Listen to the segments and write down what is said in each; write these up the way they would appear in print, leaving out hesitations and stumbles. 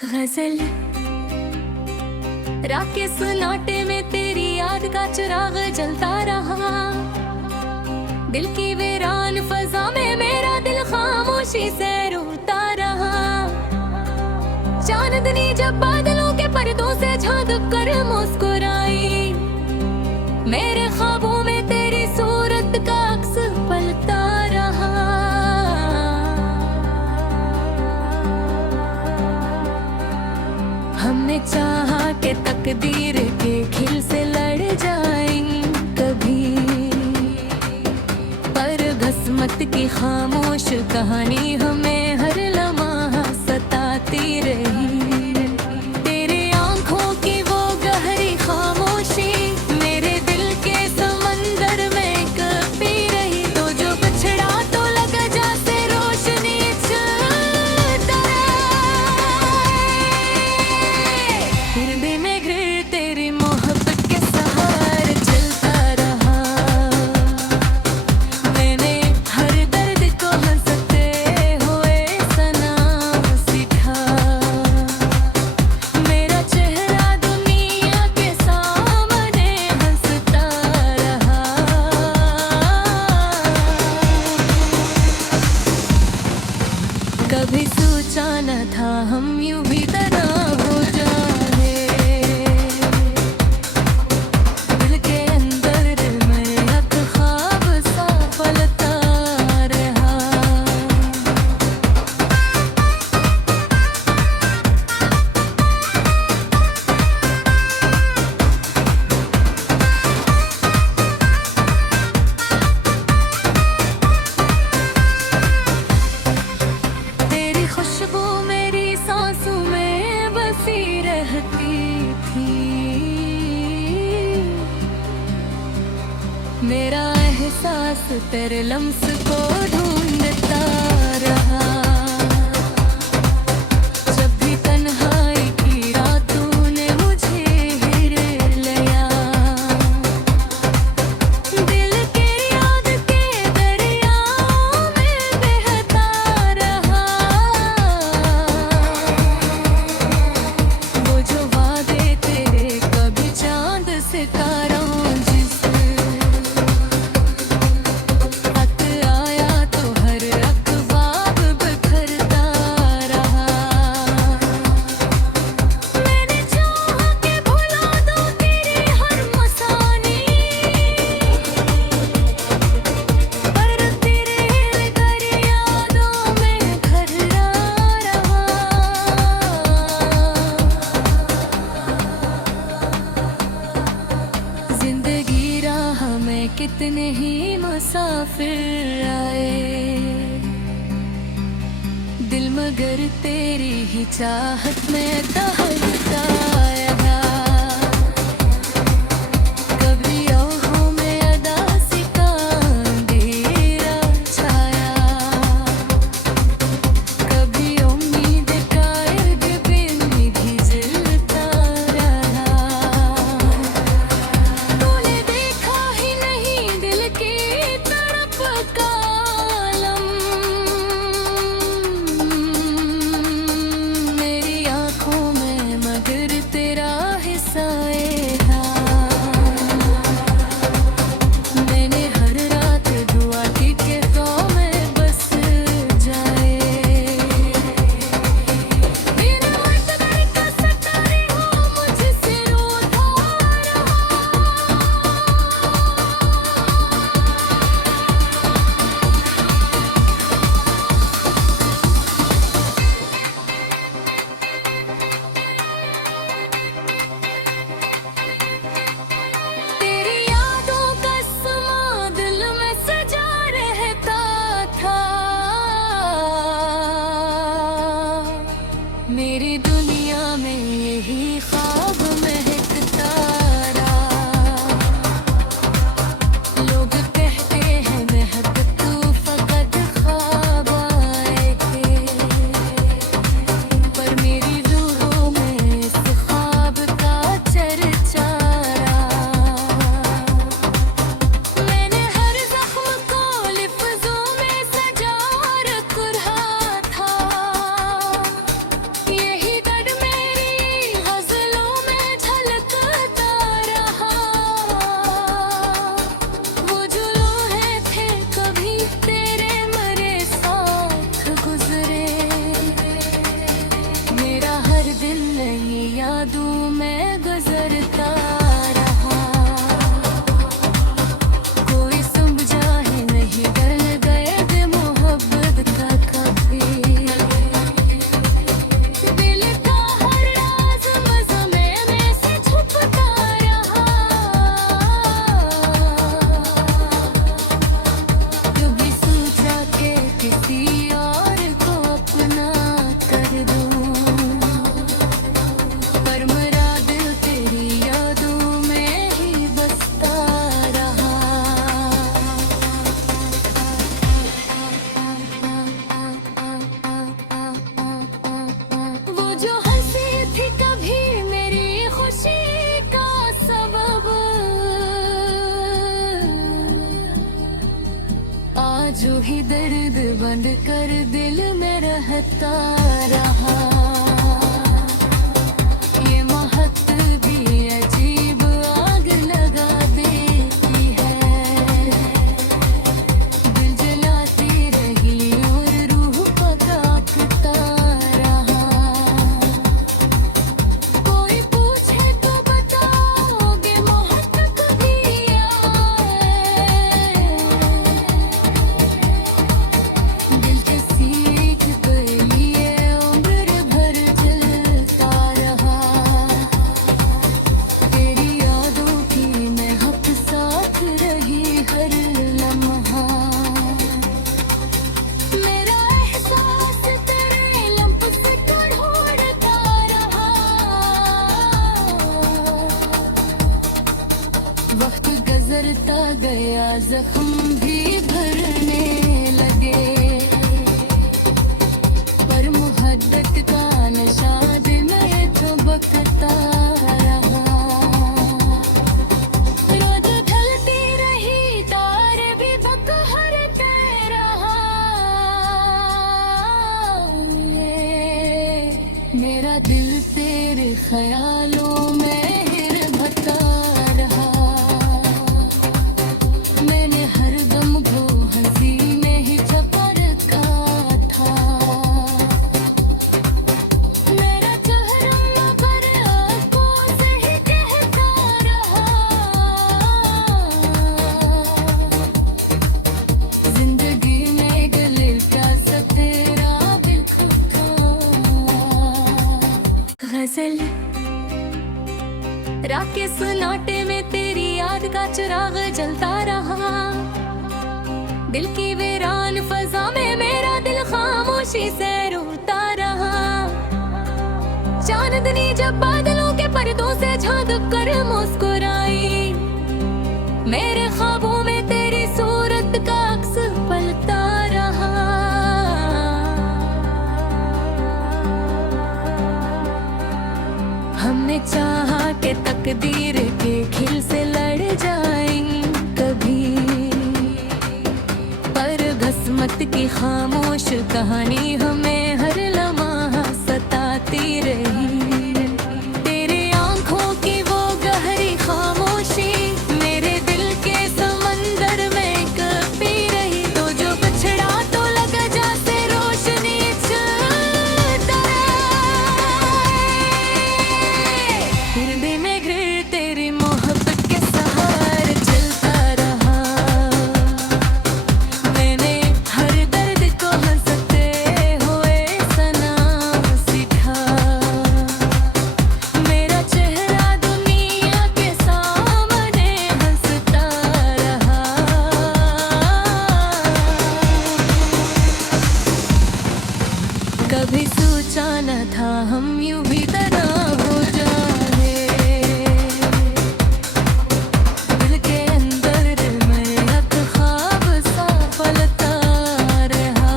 गजल रात के सन्नाटे में तेरी याद का चिराग जलता रहा। दिल की वीरान फजा में मेरा दिल खामोशी से रोता रहा। चांदनी जब बादलों के पर्दों से झांक कर मुस्कुराई, मेरे ख्वाबों में तेरी सूरत का अक्स पलता रहा। हमने चाहा कि तकदीर के खिल से लड़ जाएं कभी, पर किस्मत की खामोश कहानी हमें हर लम्हा सताती रही। तेरी आंखों की वो गहरी खामोशी मेरे दिल के समंदर में कपी रही। तो जो बिछड़ा तो लगा जैसे रोशनी चलता फिर में घिर तेरी मोहब्बत के सहारे चलता रहा। मैंने हर दर्द को हंसते हुए सलाम सीखा। मेरा चेहरा दुनिया के सामने हंसता रहा। कभी सोचा न था हम यूं भी तरह हो जाए। दिल के अंदर में एक ख्वाब सा पलता रहा। तेरी खुशबू मेरी सांसों में बसी रहती थी। मेरा एहसास तेरे लम्स को ढूंढता रहा। जब भी तन्हाई की रातों ने मुझे घेर लिया, दिल के याद के दरियाओं में बहता रहा। वो जो वादे तेरे कभी चांद सितारों जिसे खत आया तो हर अखबार बिखरता रहा। मैंने चाहा कि भुला दो तेरी हर मसानी, पर तेरे घर यादों में घररा रहा। जिंदगी राह में कितने ही मुसाफिर आए, दिल मगर तेरी ही चाहत में दहलता रहा। कभी आँखों में अदासी का अंधेरा छाया, कभी उम्मीद का एक बिन भी जलता रहा। तूने देखा ही नहीं दिल की तड़प का आलम, मेरी आँखों में मगर तेरा हिस्सा था। मैंने हर रात दुआ की कि ख्वाब में बस जाए। बिन मतलब का सतारी हो मुझसे रोता रहा। तेरी यादों का समा दिल में सजा रहता था। मेरी दुनिया में यही ख्वाब महकता रहा। लोग कहते हैं महक तू फकत ख्वाब आए थे, पर मेरी रूहों में इस ख्वाब का चर्चा रहा। मैंने हर जख्म को लिफ्ज़ों में सजा रखा था। यही दर्द हर दिन नई यादों में गुजरता रहा। कोई समझा ही नहीं, डर गए थे मोहब्बत का कभी। दिल का हर राज मज़मे में से छुपता रहा। कभी सोचा कि किसी और को अपना कर दूं, पर मेरा दिल तेरी यादों में ही बसता रहा। वो जो हंसी थी कभी मेरी खुशी का सबब, आज ही दर्द बंद कर दिल में रहता रहा। ये महक भी अजीब आग लगा देती है। दिल जलाती रही और रूह पकाता रहा। कोई पूछे तो बताओगे महक कभी आए। दिल के सीख के लिए उम्र भर जलता रहा। तेरी यादों की महक साथ रही हर लम्हा। मेरा एहसास तेरे लम्ब से ढूंढता रहा। वक्त गुजरता गया, जख्म भी भरने लगे, पर मोहब्बत का नशा दिल में झबकता रहा। रात ढलती रही, तारे भी बकहरते रहा। मेरा दिल तेरे ख्यालों में हिरता रहा। मैंने हर दम वो हंसी में ही छपा रखा था। मेरा चेहरा पर आंखों से ही कहता रहा। जिंदगी में गले का सा तेरा बिखरा। गजल रात के सन्नाटे में तेरी याद का चिराग जलता रहा। दिल की वीरान फजा में मेरा दिल खामोशी से रोता रहा। चांदनी जब बादलों के पर्दों से झांक कर मुस्कुराई, मेरे ख्वाबों में तेरी सूरत का अक्स पलता रहा। हमने चाहा कि तकदीर के खिल से लड़ जाएं कभी, पर किस्मत की खामोश कहानी हमें हर लम्हा सताती रही। तेरी आंखों की वो गहरी खामोशी मेरे दिल के समंदर में कपी रही। तो जो बिछड़ा तो लगा जैसे रोशनी चलता रहे। हृदय में घिर तेरी मोहब्बत के सहारे चलता रहा। मैंने हर दर्द को हंसते हुए सना सीखा। मेरा चेहरा दुनिया के सामने हंसता रहा। कभी सोचा न था हम यूं भी तरह हो जाए। दिल के अंदर मैं एक ख्वाब सा पलता रहा।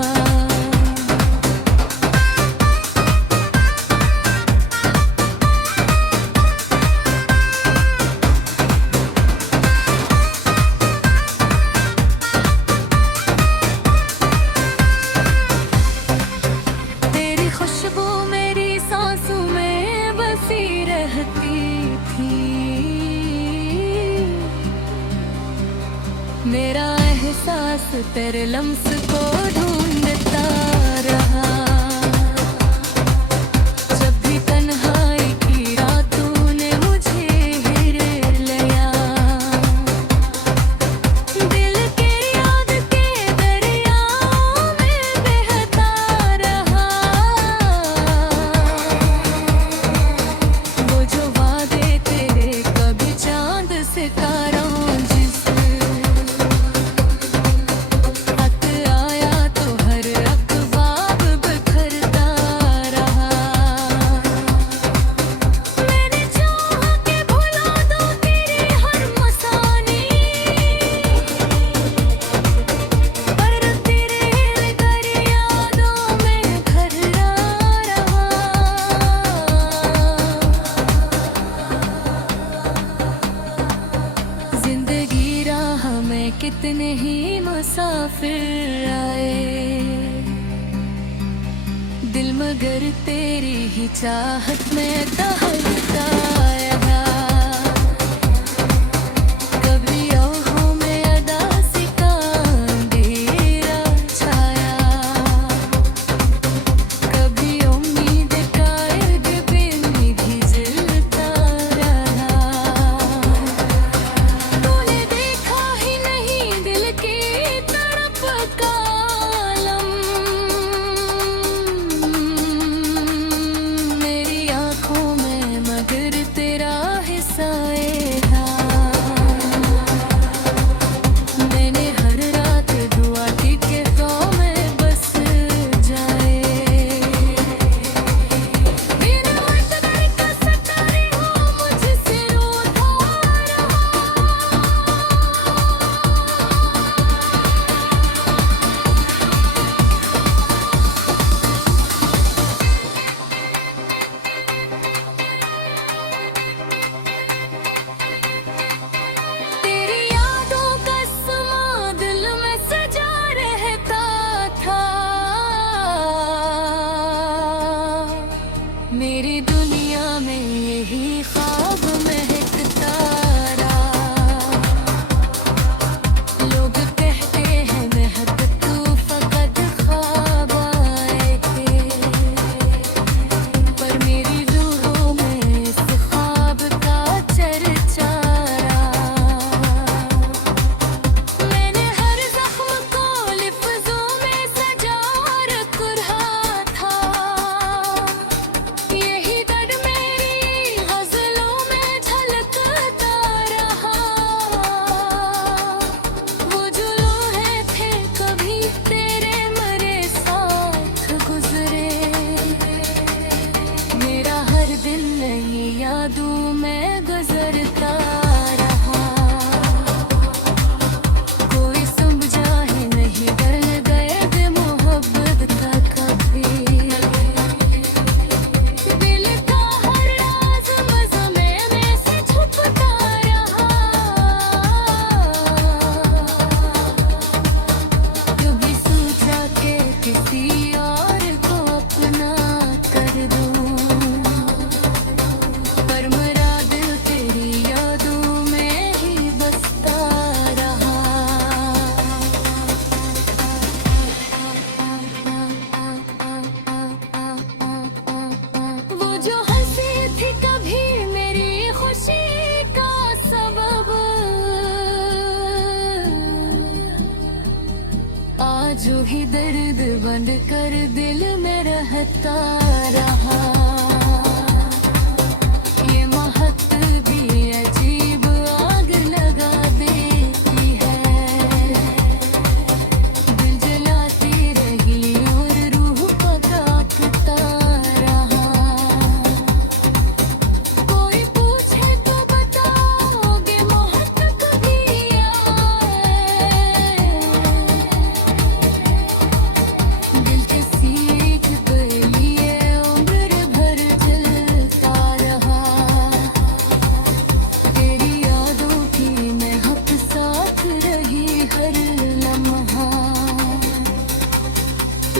तेरी खुशबू मेरी सांसों में बसी रहती थी। मेरा एहसास तेरे लम्स को ढूंढता रहा। जब भी तन कितने ही मुसाफिर आए, दिल मगर तेरी ही चाहत में दहकता रहा। कभी आँखों में अदासी का अंधेरा छाया, कभी उम्मीद का इर्द गिर्द भी जलता रहा। तूने देखा ही नहीं दिल की तड़प का आलम, मेरी आँखों में मगर तेरा हिस्सा था। मैंने हर रात दुआ की कि ख्वाब में बस जाए। बिना अकबर का सतारे हो मुझसे रोता रहा। तेरी यादों का समा दिल में सजा रहता था। मेरी दुनिया में यही ख्वाब महकता रहा। लोग कहते हैं महक तू फकत ख्वाब आए थे, पर मेरी रूहों में इस ख्वाब का चर्चा रहा। मैंने हर जख्म को लिफ्ज़ों में सजा रख रहा था। यही दर्द मेरी गज़लों में झलकता रहा। वो जो लम्हे थे कभी तेरे मेरे साथ गुज़रे, मेरा हर दिन नई यादों में गुज़रता रहा। कोई समझा ही नहीं डर गए बे मोहब्बत का कभी। दिल का हर राज मज़मे में से छुपता रहा। कभी सोचा कि किसी और को अपना कर दूं, पर मेरा दिल तेरी यादों में ही बसता रहा। वो जो हंसी थी कभी मेरी खुशी का सबब, आज ही दर्द बंद कर दिल में रहता रहा। ये महक भी अजीब आग लगा देती है, दिल जलाती रही और रूह पकाता रहा। कोई पूछे तो बताओगे महक कभी आए, दिल के सीख पे लिए उम्र भर चलता रहा। तेरी यादों की महक साथ रही हर लम्हा।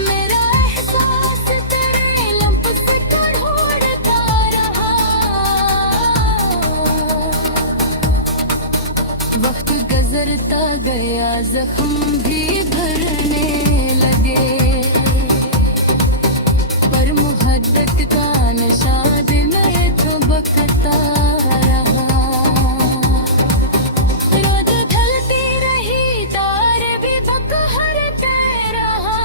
मेरा एहसास तेरे लम्ह से ढूंढता रहा। वक्त गुजरता गया जख्म भी भरने लगे, पर मुहब्बत का नशा दिल में झबकता रहा। रोज ढलती रही तारे भी बकहरते रहा।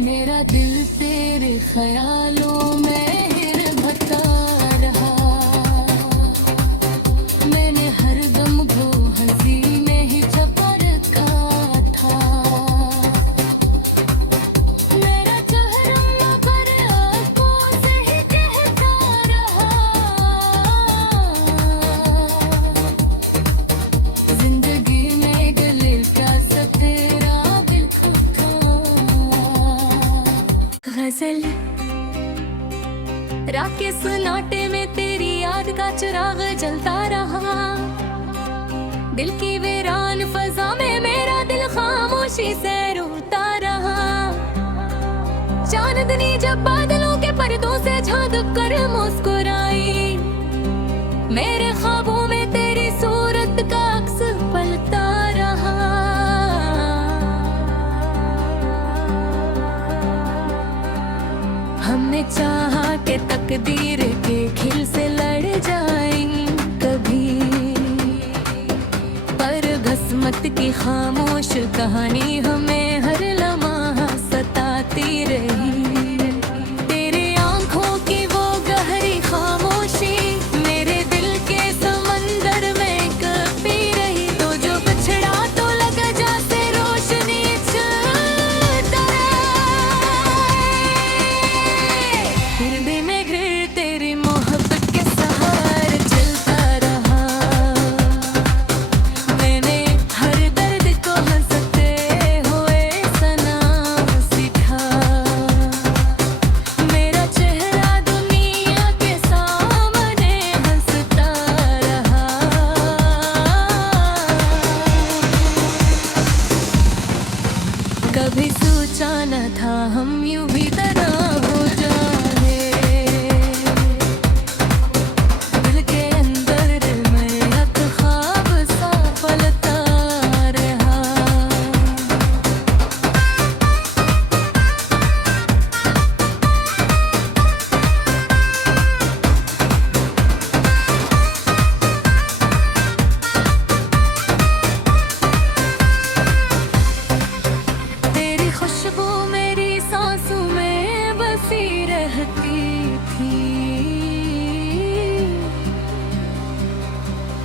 मेरा दिल तेरे ख्यालों में हिरता रहा। मैंने हर दम वो हंसी में ही छपा रखा था। मेरा चेहरा मगर आँखों से ही कहता रहा। जिंदगी में गले का सफेरा दिल था। गजल रात के सन्नाटे में तेरी याद याद का चिराग जलता रहा। दिल की वीरान फजा में मेरा दिल खामोशी से रोता रहा। चांदनी जब बादलों के पर्दों से झांक कर मुस्कुराई, मेरे ख्वाबों में तेरी सूरत का अक्स पलता रहा। हमने चाहा कि तकदीर के खिल से लड़ जाएं कभी, पर किस्मत की खामोश कहानी हमें हर लम्हा सताती रही। तेरी आंखों की वो गहरी खामोशी मेरे दिल के समंदर में कपी रही। तो जो बिछड़ा तो लगा जैसे रोशनी चलता फिर भी मैं घिर तेरी मोहब्बत के सहारे चलता रहा। मैंने हर दर्द को हंसते हुए सलाम सीखा। मेरा चेहरा दुनिया के सामने हंसता रहा। कभी सोचा न था हम यूं भी तरह हो जाए। दिल के अंदर मैं एक ख्वाब सा पलता रहा। तेरी खुशबू मेरी सांसों में बसी रहती थी।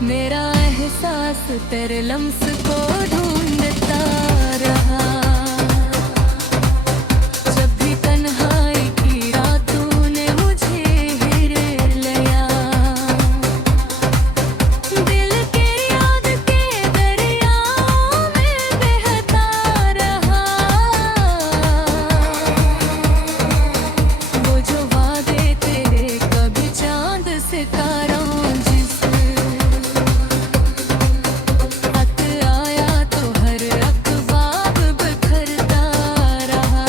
मेरा एहसास तेरे लम्स को ढूंढता रहा। जब भी तन्हाई की रातों ने मुझे घेर लिया, दिल के याद के दरियाओं में बहता रहा। वो जो वादे तेरे कभी चांद सितारों जिसे खत आया तो हर अखबार बिखरता रहा।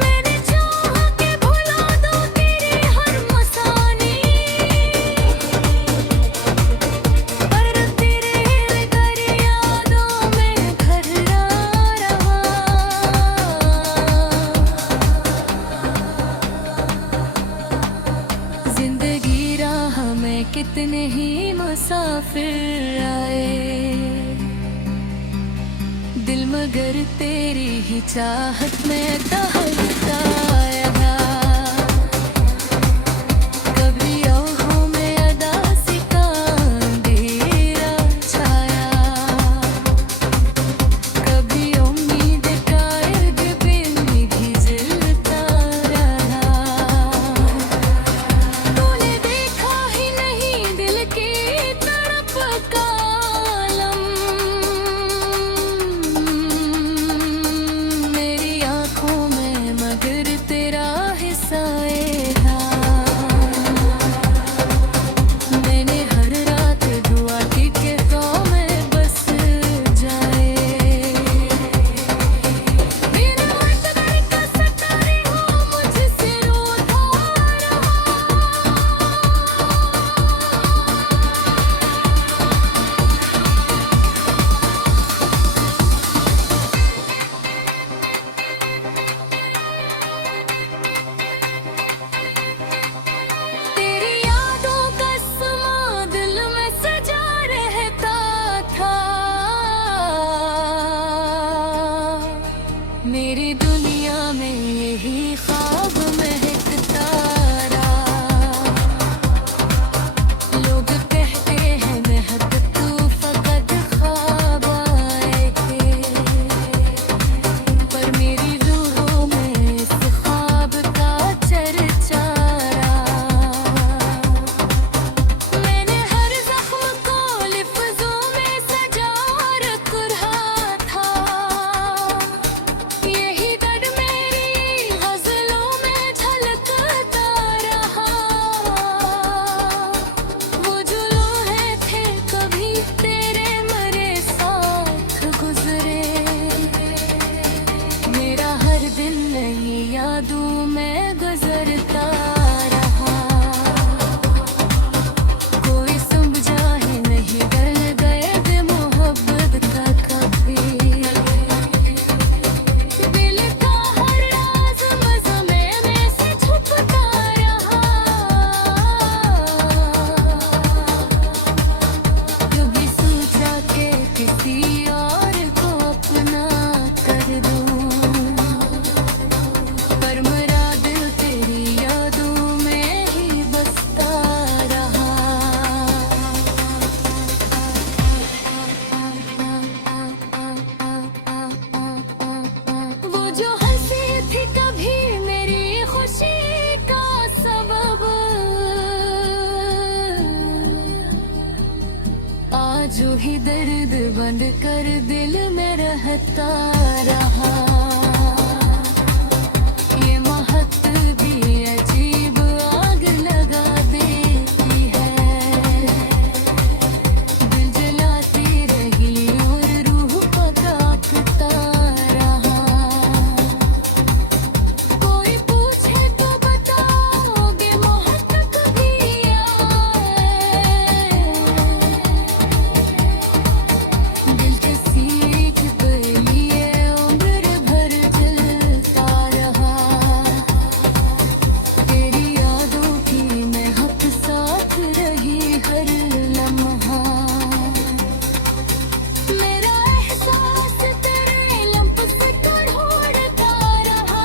मैंने चाहा कि भुला दो तेरी हर मसानी, पर तेरे बगैर यादों में घिरा रहा। जिंदगी राह में कितने ही मुसाफिर आए, दिल मगर तेरी ही चाहत में दहलता रहा। कभी आँखों में अदासी का अंधेरा छाया, कभी उम्मीद का इर्द गिर्द जलता रहा। तूने देखा ही नहीं दिल की तड़प का आलम, मेरी आँखों में मगर तेरा हिस्साए था। मैंने हर रात दुआ की कि ख्वाब में बस जाए। दिन रात का सतारी हो मुझसे रोता रहा। तेरी यादों का समा दिल में सजा रहता था। मेरी दुनिया में यही ख्वाब महकता रहा। लोग कहते हैं महक तू फकत ख्वाब आए थे, पर मेरी रूहों में इस ख्वाब का चर्चा रहा। मैंने हर जख्म को लिफ्ज़ों में सजा रखा था। यही दर्द मेरी गज़लों में झलकता हर दिन नई यादों में गुजरता रहा। कोई समझा ही नहीं, डर गए थे मोहब्बत का कभी। दिल का हर राज मज़मे में से छुपता रहा। कभी सोचा कि किसी और को अपना कर दूं, पर मेरा दिल तेरी यादों में ही बसता रहा। वो जो हंसी थी कभी मेरी खुशी का सबब, आज ही दर्द बंद कर दिल में रहता रहा। ये महक भी अजीब आग लगा देती है, दिल जलाती रही और रूह पकाता रहा। कोई पूछे तो बताओगे महक कभी आए, दिल के सीख पे लिए उम्र भर चलता रहा। तेरी यादों की महक साथ रही हर लम्हा। मेरा एहसास तेरे लम्ब से ढूंढता रहा।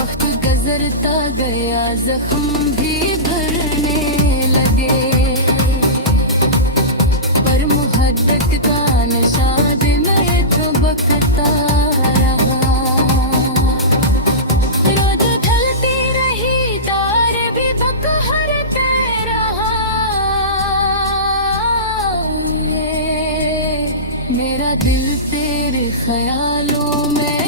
वक्त गुजरता गया, जख्म भी भरने लगे, पर मोहब्बत का नशा दिल में चुभता रहा। रोज ढलती रही तार भी बकहरते रहा। मेरा दिल तेरे ख्यालों में